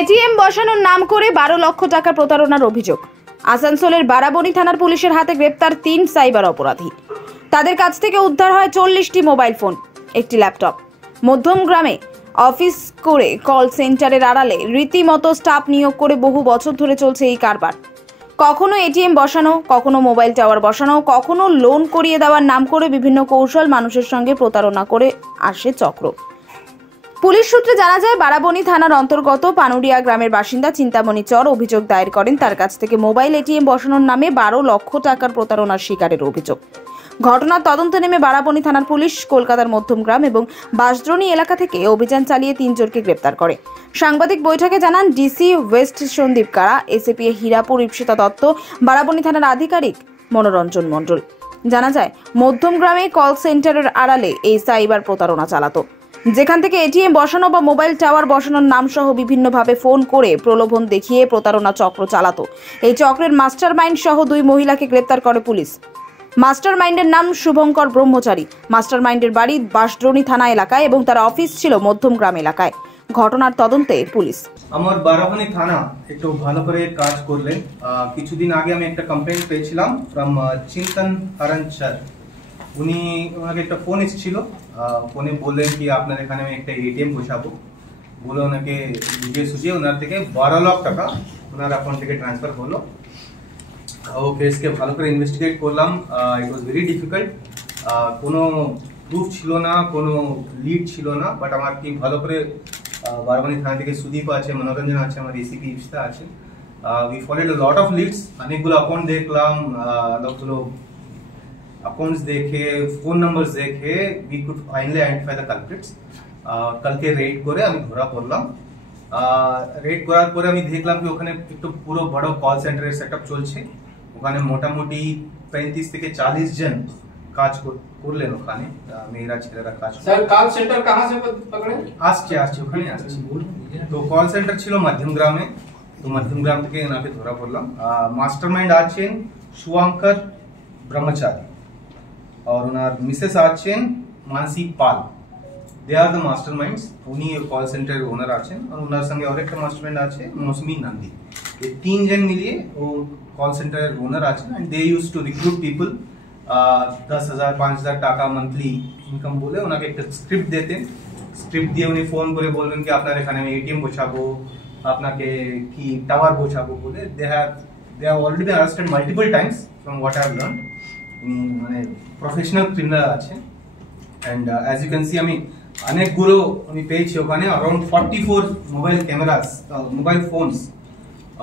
ATM বসানোর নাম করে 12 লক্ষ টাকা প্রতারণার অভিযোগ। আসানসোলের বারাবণী থানার পুলিশের হাতে গ্রেপ্তার 3 সাইবার অপরাধী। তাদের কাছ থেকে উদ্ধার হয় 40টি মোবাইল ফোন, একটি ল্যাপটপ। মধ্যমগ্রামে অফিস করে কল সেন্টারের আড়ালে রীতিমতো স্টাফ নিয়োগ করে বহু বছর ধরে চলছে এই কারবার। কখনো এটিএম বসানো, কখনো মোবাইল টাওয়ার বসানো, কখনো লোন করিয়ে দেওয়ার নাম করে বিভিন্ন কৌশল মানুষের সঙ্গে প্রতারণা করে আসে চক্র। পুলিশ সূত্রে জানা যায়, বারাবণী থানার অন্তর্গত পানুরিয়া গ্রামের বাসিন্দা চিন্তামণি চর অভিযোগ দায়ের করেন তার কাছ থেকে মোবাইল এটিএম বসানোর নামে 12 লক্ষ টাকার প্রতারণার শিকারের অভিযোগ। ঘটনার তদন্তে নেমে বারাবণী থানার পুলিশ কলকাতার মধ্যমগ্রাম এবং বাঁশদ্রোণী এলাকা থেকে অভিযান চালিয়ে 3 জনকে গ্রেপ্তার করে। সাংবাদিক বৈঠকে জানান ডিসি ওয়েস্ট সন্দীপ কারা, এসএপি হীরাপুর ইপসিতা দত্ত, বারাবণী থানার আধিকারিক মনোরঞ্জন মণ্ডল। জানা যায়, মধ্যমগ্রামে কল সেন্টারের আড়ালে এই সাইবার প্রতারণা চালাতো, যেখান থেকে এটিএম বসানো বা মোবাইল টাওয়ার বসানোর নাম সহ বিভিন্নভাবে ফোন করে প্রলোভন দেখিয়ে প্রতারণা চক্র চালাতো। এই চক্রের মাস্টার মাইন্ড সহ 2 মহিলাকে গ্রেপ্তার করে পুলিশ। মাস্টার মাইন্ডের নাম শুভঙ্কর ব্রহ্মচারী। মাস্টার মাইন্ডের বাড়ি বাঁশদ্রোণী থানা এলাকায় এবং তার অফিস ছিল মধ্যমগ্রাম এলাকায়। ঘটনার তদন্তে পুলিশ। আমার বারাবণী থানা একটু ভালো করে কাজ করলেন। কিছুদিন আগে আমি একটা কমপ্লেইন্ট পেয়েছিলাম ফ্রম চিন্তন হরণ স্যার। ওনাকে একটা ফোন এসেছিল। ফোনে বললেন কি আপনার এখানে আমি একটা এটিএম বসাবো বলে ওনাকে বুঝিয়ে সুঝিয়ে ওনার থেকে 12 লাখ টাকা ওনার অ্যাকাউন্ট থেকে ট্রান্সফার হলো। ও কেসকে ভালো করে ইনভেস্টিগেট করলাম। ইট ওয়াজ ভেরি ডিফিকাল্ট। কোনো প্রুফ ছিল না, কোনো লিড ছিল না, বাট আমার কি ভালো করে বারাবণী থানা থেকে সুদীপ আছে, মনোরঞ্জন আছে, আমার এসিপি ইপসিতা আছে। We followed a lot of leads. অনেকগুলো অ্যাকাউন্ট দেখলাম, অনেকগুলো अकाउंट्स देखे, फोन नंबर्स देखे, we could finally identify the culprits. কালকে রেড করে আমি ধরা পড়লাম। রেড করার পরে আমি দেখলাম কি ওখানে একটু পুরো বড় কল সেন্টারের সেটআপ চলছে। ওখানে মোটামুটি 35 থেকে 40 জন কাজ করলেন ওখানে, মেয়েরা ছেলেরা কাজ। স্যার কল সেন্টার कहां से पकड़े? আসছে ওখানে আসছে। তো কল সেন্টার ছিল মধ্যমগ্রামে, তো মধ্যমগ্রাম থেকে এনাকে ধরা পড়লাম। মাস্টারমাইন্ড আছেন শুভঙ্কর ব্রহ্মচারী और उनार मिसेस आছেন Manasi Pal. They are the masterminds. उन्हीं कॉल सेंटर ओनर आছেন और उनार संगे और एक मास्टरमाइंड আছে मौसमी नंदी। ये 3 जन मिलिए वो कॉल सेंटर ओनर आছেন and they used to recruit people. 10,000 5,000 টাকা মান্থলি ইনকাম বলে ওনাকে একটা স্ক্রিপ্ট দিতেন। স্ক্রিপ্ট দিয়ে উনি ফোন করে বলবেন কি আপনার এখানে আমি এটিএম বসাবো, আপনাকে কি টাওয়ার বসাবো বলে। They have already been arrested multiple times from what I have learned. মানে প্রফেশনাল ক্রিমিনাল আছে। And as you can see আমি অনেকগুলো আমি পেয়েছি ওখানে। Around 44 mobile cameras, mobile phones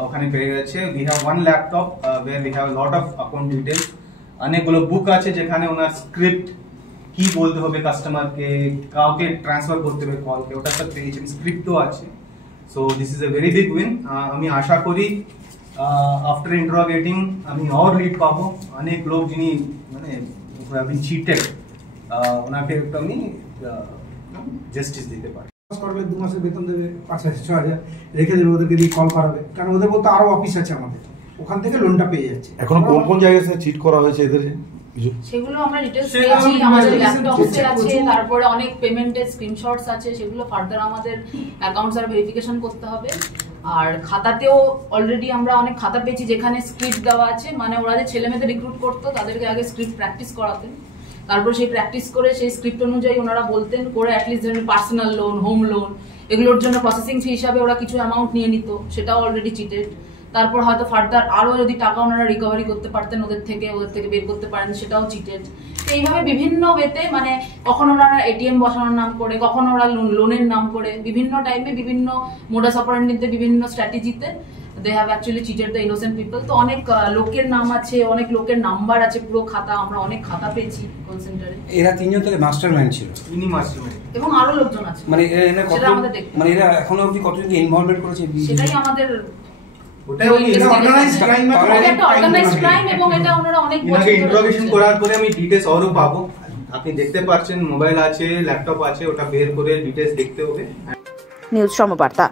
ওখানে পেয়ে গেছে। We have one laptop where we have lot of account details. অনেকগুলো বুক আছে যেখানে ওনার স্ক্রিপ্ট কি বলতে হবে কাস্টমারকে, কাউকে ট্রান্সফার করতে হবে কলকে, ওটা সব পেয়েছি। স্ক্রিপ্টও আছে। So this is a very big win. আমি আশা করি আফটার ইন্টারোগেটিং আমি और লিড পাবো। অনেক লোক যিনি মানে আমি চিটেড ওনাকে একটু আমি জাস্টিস দিতে পারি। করলে 2 মাসের বেতন দেবে, 5,000 6,000 রেখে দেবে, ওদেরকে দিয়ে কল করাবে, কারণ ওদের বলতে আরো অফিস আছে আমাদের, ওখান থেকে লোনটা পেয়ে যাচ্ছে। এখন কোন জায়গায় থেকে চিট করা হয়েছে এদের সেগুলো আমরা ডিটেইলস পেয়েছি, আমাদের ল্যাপটপে আছে, তারপরে অনেক পেমেন্টের স্ক্রিনশটস আছে, সেগুলো ফার্দার আমাদের অ্যাকাউন্টস আর ভেরিফিকেশন করতে হবে। আর খাতাতেও অলরেডি আমরা অনেক খাতা পেয়েছি যেখানে স্ক্রিপ্ট দেওয়া আছে, মানে ওরা যে ছেলেমেয়েদের রিক্রুট করতো তাদেরকে আগে স্ক্রিপ্ট প্র্যাকটিস করাতেন, তারপর সেই প্র্যাকটিস করে সেই স্ক্রিপ্ট অনুযায়ী ওনারা বলতেন করে অ্যাটলিস্ট ধরুন পার্সোনাল লোন, হোম লোন এগুলোর জন্য প্রসেসিং ফি হিসাবে ওরা কিছু অ্যামাউন্ট নিয়ে নিত, সেটাও অলরেডি চিটেড। তারপর হয়তো ফার্দার আরো যদি টাকা ওনারা রিকভারি করতে পারতেন ওদের থেকে বের করতে পারেন, সেটাও চিটেড। তো এইভাবে বিভিন্ন ওয়েতে, মানে কখনো ওরা এটিএম বসানোর নাম করে, কখনো ওরা লোনের নাম করে, বিভিন্ন টাইমে বিভিন্ন মোডাস অপারেন্ডিতে, বিভিন্ন স্ট্র্যাটেজিতে they have actually cheated the innocent people. তো অনেক লোকের নাম আছে, অনেক লোকের নাম্বার আছে, পুরো খাতা, আমরা অনেক খাতা পেয়েছি কল সেন্টারে। এরা 3 জন থেকে মাস্টারমাইন্ড ছিল, ইনি মাস্টারমাইন্ড এবং আরো লোকজন আছে। মানে এরা এখনো অবধি কতজনকে ইনভলভমেন্ট করেছে সেটাই আমাদের ওটাই অর্গানাইজড ক্রাইম। একটা অর্গানাইজড ক্রাইম, এবং এটা ওনারা অনেক বছর ইন্টারোগেশন করার পরে আমি ডিটেইলস আরো পাবো। আপনি দেখতে পাচ্ছেন মোবাইল আছে, ল্যাপটপ আছে, ওটা বের করে ডিটেইলস দেখতে হবে। নিউজ সমবার্তা।